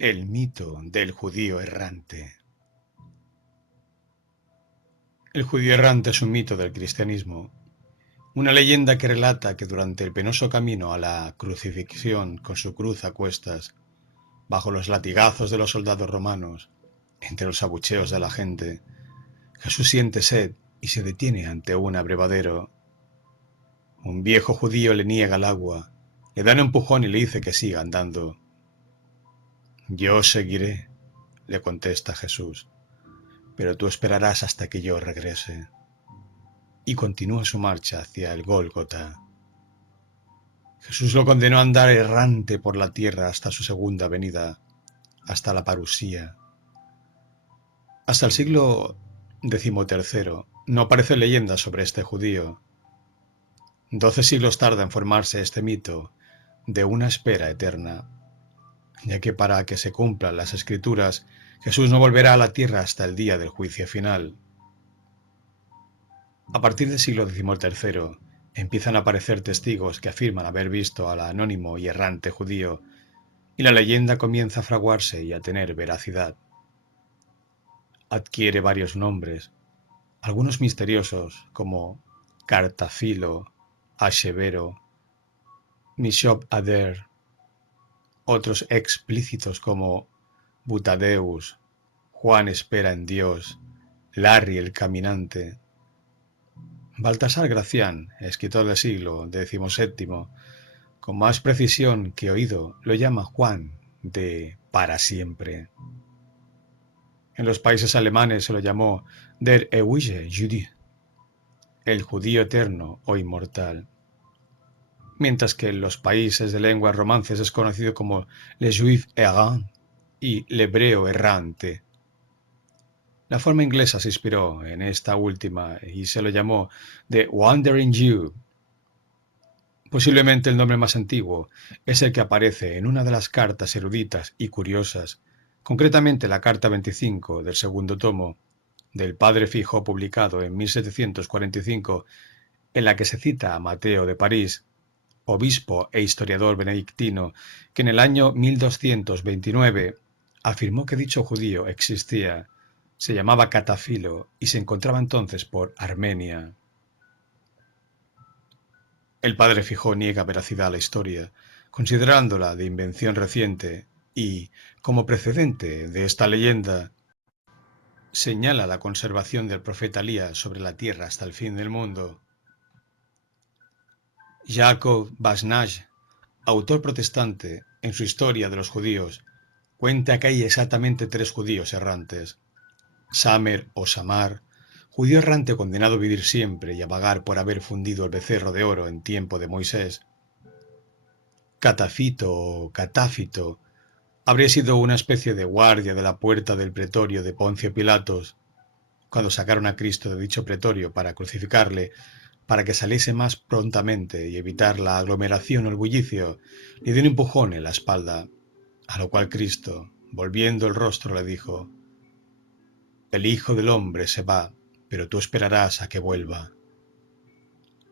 El mito del judío errante. El judío errante es un mito del cristianismo, una leyenda que relata que durante el penoso camino a la crucifixión con su cruz a cuestas, bajo los latigazos de los soldados romanos, entre los abucheos de la gente, Jesús siente sed y se detiene ante un abrevadero. Un viejo judío le niega el agua, le da un empujón y le dice que siga andando. Yo seguiré, le contesta Jesús, pero tú esperarás hasta que yo regrese. Y continúa su marcha hacia el Gólgota. Jesús lo condenó a andar errante por la tierra hasta su segunda venida, hasta la parusía. Hasta el siglo XIII no aparecen leyendas sobre este judío. 12 siglos tarda en formarse este mito de una espera eterna, ya que para que se cumplan las escrituras, Jesús no volverá a la tierra hasta el día del juicio final. A partir del siglo XIII empiezan a aparecer testigos que afirman haber visto al anónimo y errante judío, y la leyenda comienza a fraguarse y a tener veracidad. Adquiere varios nombres, algunos misteriosos como Cartafilo, Ashevero, Mishop Ader, otros explícitos como Butadeus, Juan espera en Dios, Larry el caminante. Baltasar Gracián, escritor del siglo XVII, con más precisión que oído, lo llama Juan de para siempre. En los países alemanes se lo llamó Der ewige Jude, el judío eterno o inmortal, mientras que en los países de lenguas romances es conocido como Le Juif errant y l'hebreo errante. La forma inglesa se inspiró en esta última y se lo llamó The Wandering Jew. Posiblemente el nombre más antiguo es el que aparece en una de las cartas eruditas y curiosas, concretamente la carta 25 del segundo tomo del Padre Fijo publicado en 1745, en la que se cita a Mateo de París, obispo e historiador benedictino, que en el año 1229 afirmó que dicho judío existía, se llamaba Catafilo y se encontraba entonces por Armenia. El padre Fijó niega veracidad a la historia, considerándola de invención reciente y, como precedente de esta leyenda, señala la conservación del profeta Elías sobre la tierra hasta el fin del mundo. Jacob Basnage, autor protestante, en su Historia de los judíos, cuenta que hay exactamente 3 judíos errantes: Samer o Samar, judío errante condenado a vivir siempre y a vagar por haber fundido el becerro de oro en tiempo de Moisés; Catafito o Catáfito habría sido una especie de guardia de la puerta del pretorio de Poncio Pilatos, cuando sacaron a Cristo de dicho pretorio para crucificarle, para que saliese más prontamente y evitar la aglomeración o el bullicio, le dio un empujón en la espalda, a lo cual Cristo, volviendo el rostro, le dijo: El Hijo del Hombre se va, pero tú esperarás a que vuelva.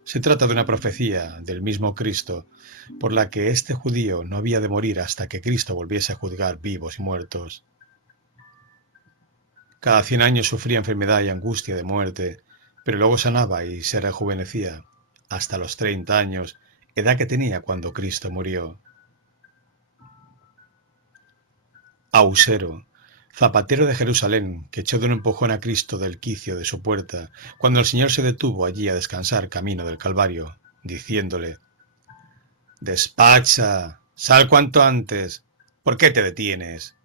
Se trata de una profecía del mismo Cristo, por la que este judío no había de morir hasta que Cristo volviese a juzgar vivos y muertos. Cada 100 años sufría enfermedad y angustia de muerte, pero luego sanaba y se rejuvenecía, hasta los 30 años, edad que tenía cuando Cristo murió. Ausero, zapatero de Jerusalén, que echó de un empujón a Cristo del quicio de su puerta, cuando el Señor se detuvo allí a descansar camino del Calvario, diciéndole: Despacha, sal cuanto antes, ¿por qué te detienes?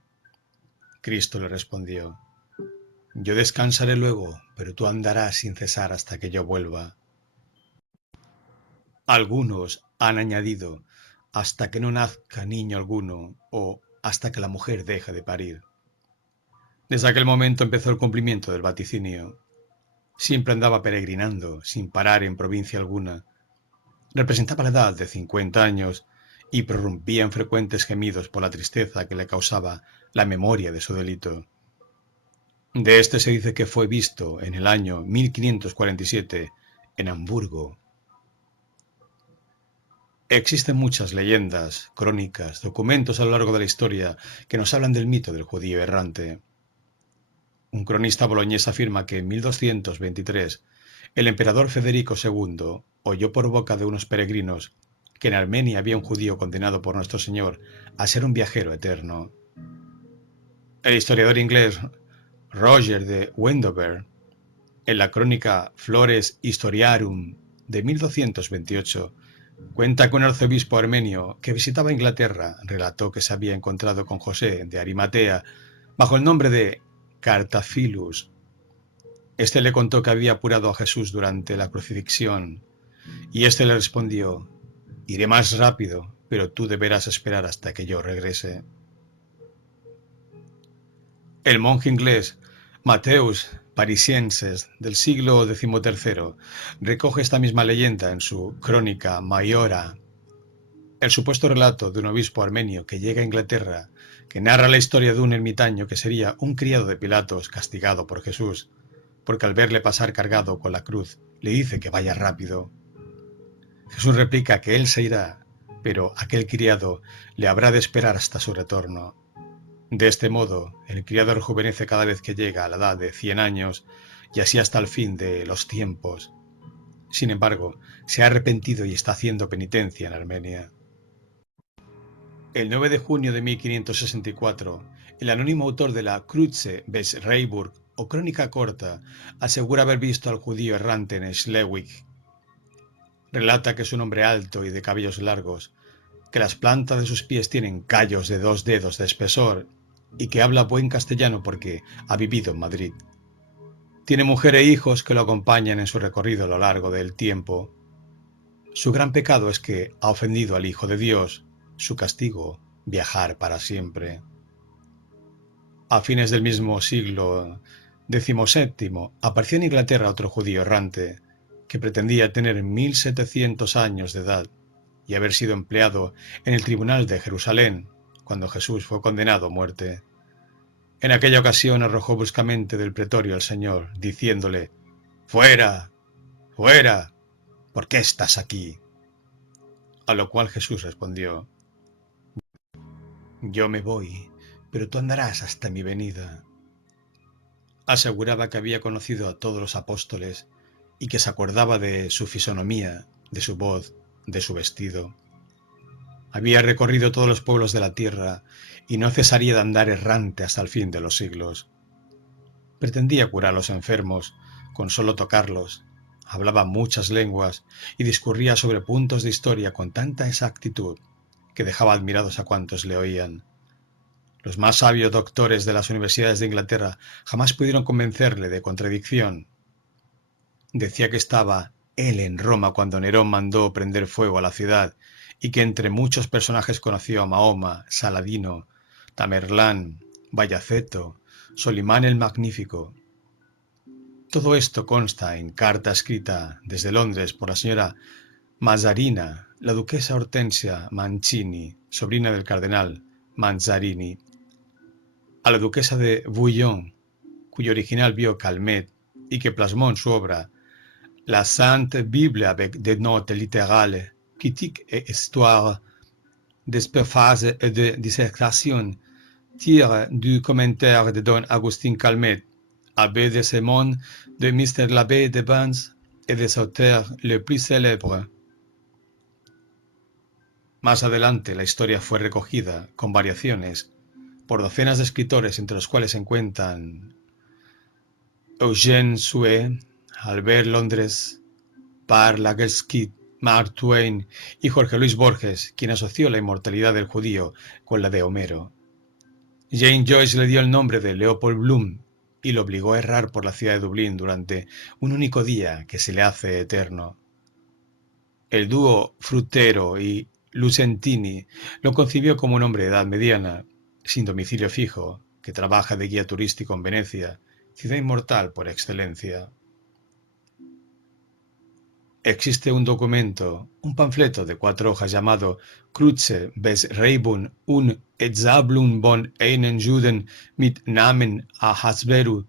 Cristo le respondió: Yo descansaré luego, pero tú andarás sin cesar hasta que yo vuelva. Algunos han añadido: hasta que no nazca niño alguno, o hasta que la mujer deje de parir. Desde aquel momento empezó el cumplimiento del vaticinio. Siempre andaba peregrinando, sin parar en provincia alguna. Representaba la edad de 50 años y prorrumpía en frecuentes gemidos por la tristeza que le causaba la memoria de su delito. De este se dice que fue visto en el año 1547 en Hamburgo. Existen muchas leyendas, crónicas, documentos a lo largo de la historia que nos hablan del mito del judío errante. Un cronista boloñés afirma que en 1223 el emperador Federico II oyó por boca de unos peregrinos que en Armenia había un judío condenado por nuestro Señor a ser un viajero eterno. El historiador inglés Roger de Wendover, en la crónica Flores Historiarum de 1228, cuenta que un arzobispo armenio que visitaba Inglaterra relató que se había encontrado con José de Arimatea bajo el nombre de Cartaphilus. Este le contó que había apurado a Jesús durante la crucifixión, y éste le respondió: iré más rápido, pero tú deberás esperar hasta que yo regrese. El monje inglés Mateus Parisienses del siglo XIII recoge esta misma leyenda en su Crónica Maiora. El supuesto relato de un obispo armenio que llega a Inglaterra, que narra la historia de un ermitaño que sería un criado de Pilatos castigado por Jesús, porque al verle pasar cargado con la cruz, le dice que vaya rápido. Jesús replica que él se irá, pero aquel criado le habrá de esperar hasta su retorno. De este modo, el criado rejuvenece cada vez que llega a la edad de 100 años, y así hasta el fin de los tiempos. Sin embargo, se ha arrepentido y está haciendo penitencia en Armenia. El 9 de junio de 1564, el anónimo autor de la Kreuze des Reiburg, o Crónica Corta, asegura haber visto al judío errante en Schleswig. Relata que es un hombre alto y de cabellos largos, que las plantas de sus pies tienen callos de 2 dedos de espesor y que habla buen castellano porque ha vivido en Madrid. Tiene mujer e hijos que lo acompañan en su recorrido a lo largo del tiempo. Su gran pecado es que ha ofendido al Hijo de Dios, su castigo, viajar para siempre. A fines del mismo siglo XVII apareció en Inglaterra otro judío errante que pretendía tener 1700 años de edad y haber sido empleado en el tribunal de Jerusalén cuando Jesús fue condenado a muerte. En aquella ocasión arrojó bruscamente del pretorio al Señor, diciéndole: «¡Fuera! ¡Fuera! ¿Por qué estás aquí?». A lo cual Jesús respondió: «Yo me voy, pero tú andarás hasta mi venida». Aseguraba que había conocido a todos los apóstoles y que se acordaba de su fisonomía, de su voz, de su vestido. Había recorrido todos los pueblos de la tierra y no cesaría de andar errante hasta el fin de los siglos. Pretendía curar a los enfermos con solo tocarlos, hablaba muchas lenguas y discurría sobre puntos de historia con tanta exactitud que dejaba admirados a cuantos le oían. Los más sabios doctores de las universidades de Inglaterra jamás pudieron convencerle de contradicción. Decía que estaba él en Roma cuando Nerón mandó prender fuego a la ciudad y que entre muchos personajes conoció a Mahoma, Saladino, Tamerlán, Bayaceto, Solimán el Magnífico. Todo esto consta en carta escrita desde Londres por la señora Mazzarina, la duquesa Hortensia Mancini, sobrina del cardenal Mazzarini, a la duquesa de Bouillon, cuyo original vio Calmet y que plasmó en su obra La Sainte Bible avec des notes littérales, critiques et histoire, des préfaces et de dissertations, tire du commentaire de don Agustín Calmet, abbé de Semon, de Mr. l'abbé de Burns et des auteurs les plus célèbres. Más adelante la historia fue recogida, con variaciones, por docenas de escritores, entre los cuales se encuentran Eugène Sue, Albert Londres, Par Lagerski, Mark Twain y Jorge Luis Borges, quien asoció la inmortalidad del judío con la de Homero. Jane Joyce le dio el nombre de Leopold Bloom y lo obligó a errar por la ciudad de Dublín durante un único día que se le hace eterno. El dúo Fruttero y Lucentini lo concibió como un hombre de edad mediana, sin domicilio fijo, que trabaja de guía turístico en Venecia, ciudad inmortal por excelencia. Existe un documento, un panfleto de 4 hojas llamado Kreuze des Reiburg und Exablung von einem Juden mit Namen Ahasverus,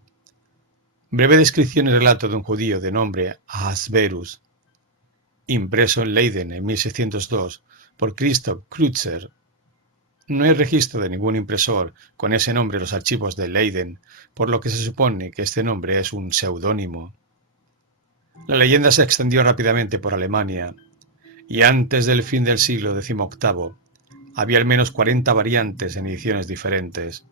breve descripción y relato de un judío de nombre Ahasverus, impreso en Leiden en 1602, por Christoph Kreutzer. No hay registro de ningún impresor con ese nombre en los archivos de Leiden, por lo que se supone que este nombre es un seudónimo. La leyenda se extendió rápidamente por Alemania, y antes del fin del siglo XVIII había al menos 40 variantes en ediciones diferentes.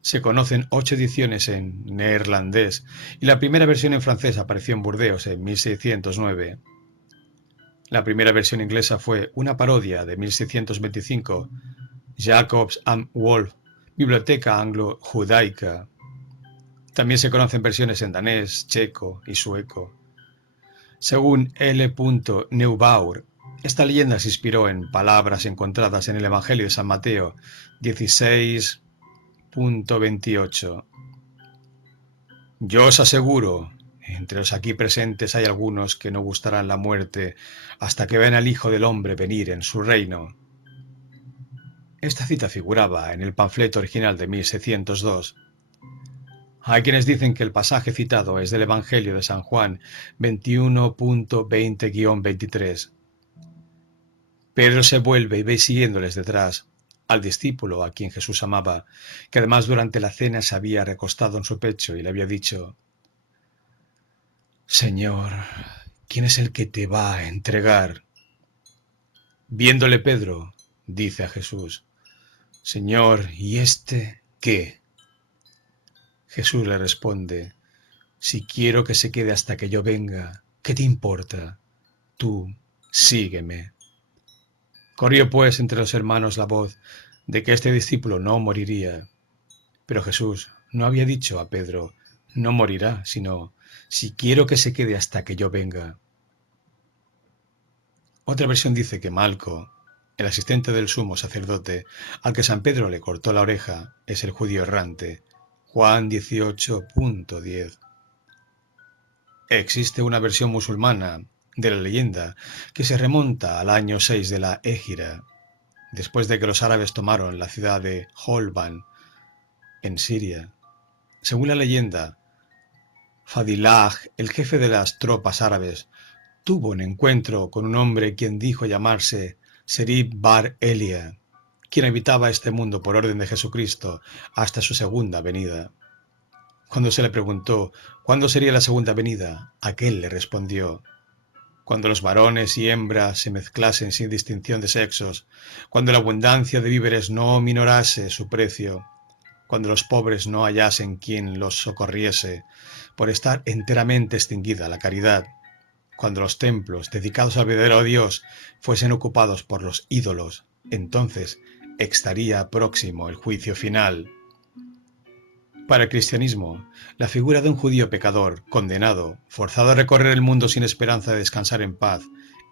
Se conocen 8 ediciones en neerlandés y la primera versión en francés apareció en Burdeos en 1609. La primera versión inglesa fue una parodia de 1625, Jacobs and Wolf, Biblioteca Anglo-Judaica. También se conocen versiones en danés, checo y sueco. Según L. Neubauer, esta leyenda se inspiró en palabras encontradas en el Evangelio de San Mateo 16.28. Yo os aseguro, entre los aquí presentes hay algunos que no gustarán la muerte hasta que vean al Hijo del Hombre venir en su reino. Esta cita figuraba en el panfleto original de 1602. Hay quienes dicen que el pasaje citado es del Evangelio de San Juan 21.20-23. Pedro se vuelve y ve siguiéndoles detrás al discípulo a quien Jesús amaba, que además durante la cena se había recostado en su pecho y le había dicho: Señor, ¿quién es el que te va a entregar? Viéndole Pedro, dice a Jesús: Señor, ¿y este qué? Jesús le responde: Si quiero que se quede hasta que yo venga, ¿qué te importa? Tú, sígueme. Corrió pues entre los hermanos la voz de que este discípulo no moriría. Pero Jesús no había dicho a Pedro: no morirá, sino: si quiero que se quede hasta que yo venga. Otra versión dice que Malco, el asistente del sumo sacerdote, al que San Pedro le cortó la oreja, es el judío errante. Juan 18.10. Existe una versión musulmana de la leyenda que se remonta al año 6 de la Égira, después de que los árabes tomaron la ciudad de Holban, en Siria. Según la leyenda, Fadilah, el jefe de las tropas árabes, tuvo un encuentro con un hombre quien dijo llamarse Serib Bar Elia, quien habitaba este mundo por orden de Jesucristo hasta su segunda venida. Cuando se le preguntó cuándo sería la segunda venida, aquel le respondió: cuando los varones y hembras se mezclasen sin distinción de sexos, cuando la abundancia de víveres no minorase su precio, cuando los pobres no hallasen quien los socorriese, por estar enteramente extinguida la caridad, cuando los templos dedicados al verdadero Dios fuesen ocupados por los ídolos, entonces estaría próximo el juicio final. Para el cristianismo, la figura de un judío pecador, condenado, forzado a recorrer el mundo sin esperanza de descansar en paz,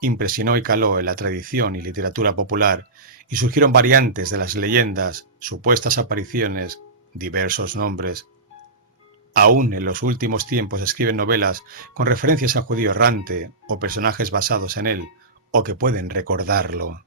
impresionó y caló en la tradición y literatura popular, y surgieron variantes de las leyendas, supuestas apariciones, diversos nombres. Aún en los últimos tiempos se escriben novelas con referencias al judío errante o personajes basados en él, o que pueden recordarlo.